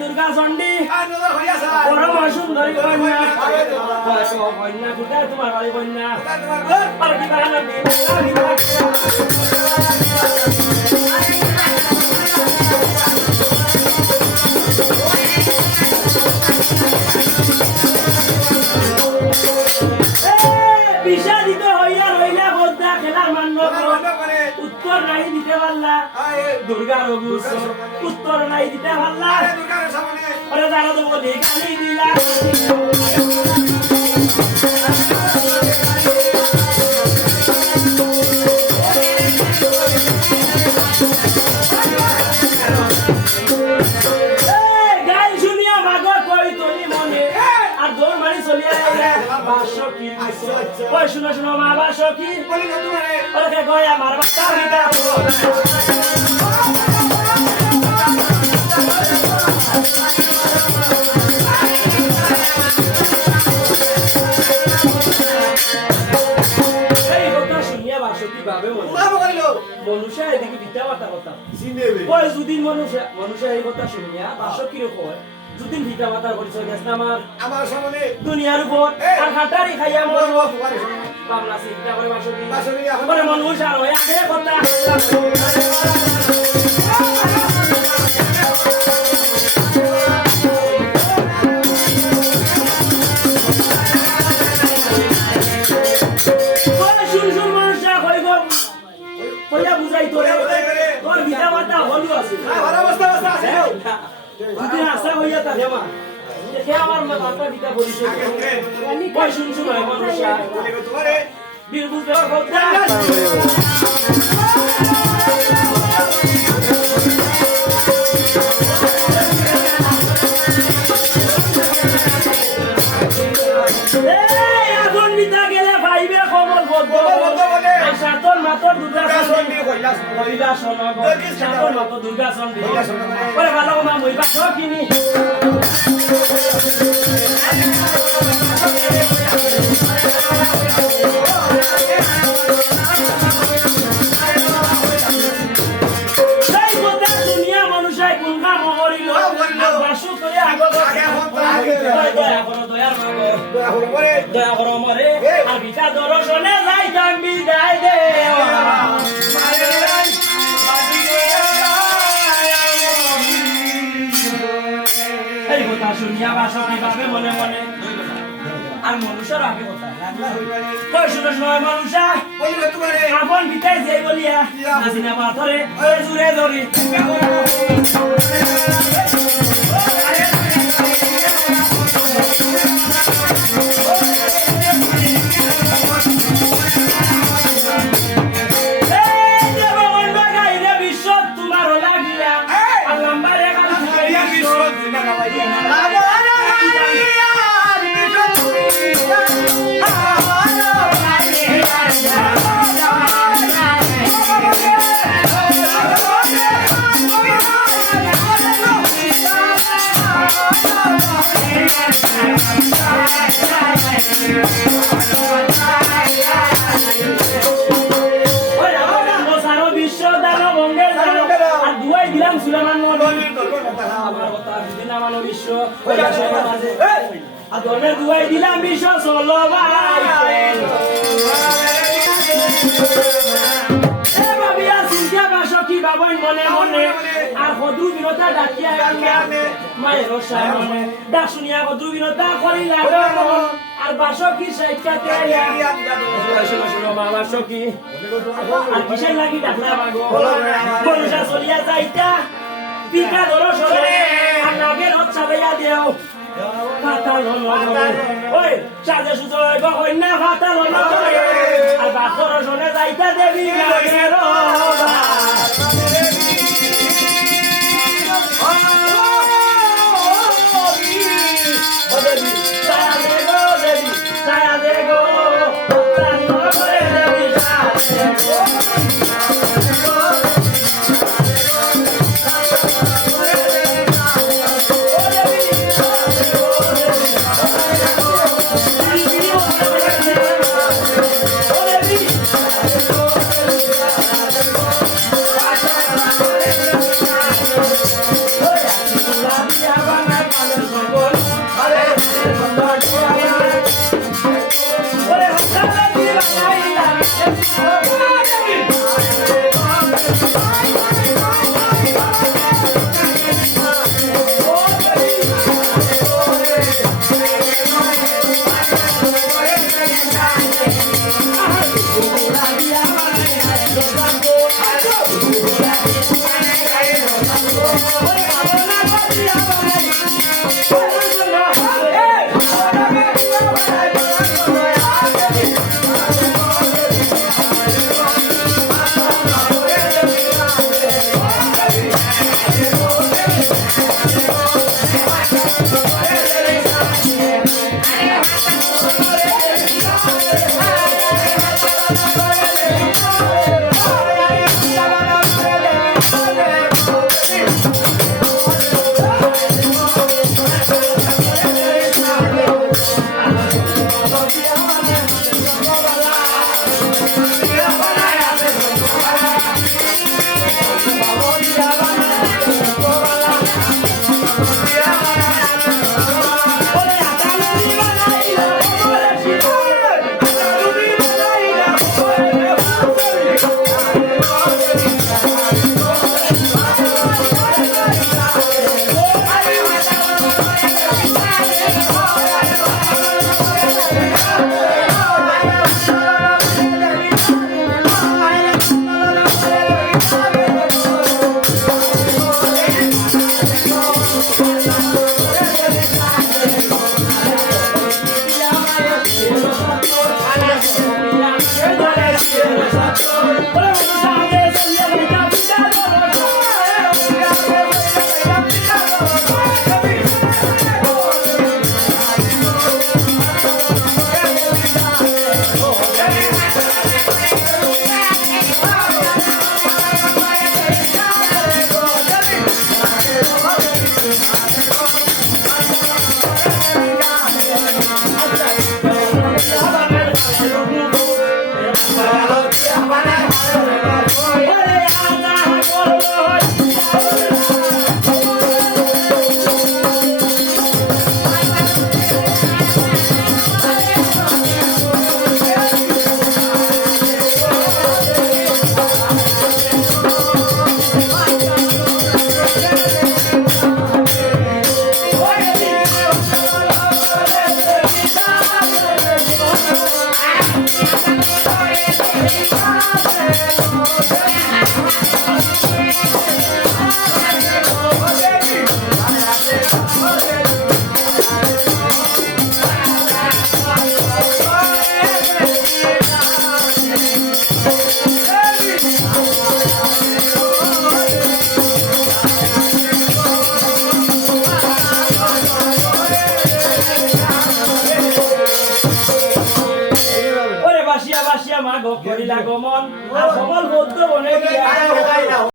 দুর্গা চণ্ডী পরম সুন্দরী কন্যা কন্যা কোথায় তোমার বাড়ি কন্যা বিষাদিত হইয়া রইলা বোধা খেলার মান্য উত্তর নাই দিতে পারলা দুর্গা রঘু উত্তর নাই দিতে পারলা ওরে যারা তো বলি গালি দিলা গাই শুনিয়া মাগর কই তলি মনে আর দৌড় মারি চলিয়া বাসকি কই শুনো শুনো মা বাসকি ওরে কই আমার বাচ্চা দিতা মনুষ্য এদিকে বিদ্যা বার্তা কথা কয় যদিন মনুষ্য এই কথা শুনিয়া বাসক কিরকম হয় যদিন ভিটা বার্তার পরিচয় গেছে আমার সামনে দুনিয়ার উপর আর হাটারি খাইয়া মরব বাংলা চিন্তা করে বাসকি করে মনুষ্য আর হয় আগে কথা কইয়া বুঝাই তোরে তোর ভিটা বাতা হলু আছে ভালো অবস্থা আছে যদি আশা হইয়া তা দেবা দেখে আমার মাথা ভিটা বলিছে কই শুন শুন মানুষ তোমারে বীর বুঝে কথা এই আগুন ভিটা গেলে ভাইবে কমল বলবো সাতন মাতর দুর্গা চণ্ডী কইলা কইলা শোনো সাতন মাতর দুর্গা চণ্ডী ওরে ভালো মা মই বাসো কিনি সেই কথা শুনিয়া মানুষাই কোনকা মরিল বাসু করে আগে দয়া করো দয়ার মাগো দয়া করো মরে আর বিটা দর্শনে যাইতাম বিদায় দে এই কথা শুনিয়া বাসকি ভাবে মনে মনে আর মনুষ্যর আগে কথা কই শুনো শুনো মনুষ্য আপন বিটাই যে বলিয়া হাসিনা পাথরে জুড়ে ধরি ধর্মের দুয়াই দিলাম বিশ্ব চলো ভাবিয়া চিন্তা বাসকি বাবন মনে মনে আর সদু বিনতা ডাকিয়া মায়ের মনে ডাক শুনিয়া সদু বিনতা করিলা আর বাসকি সাইকাতে শুনো মা বাসকি আর কিসের লাগি ডাকলা মাগো মনুষা চলিয়া যাইতা পিকা ধরো সরে আর নাগের চাবাইয়া দেও ফাতাল ওই সাজে সুজয় কন্যা ফাতাল আর বাসর শোনে যাইতা দেবী বাসিয়া বাসিয়া মা গো করিলা গমন আর সকল বৌদ্ধ বনে গিয়া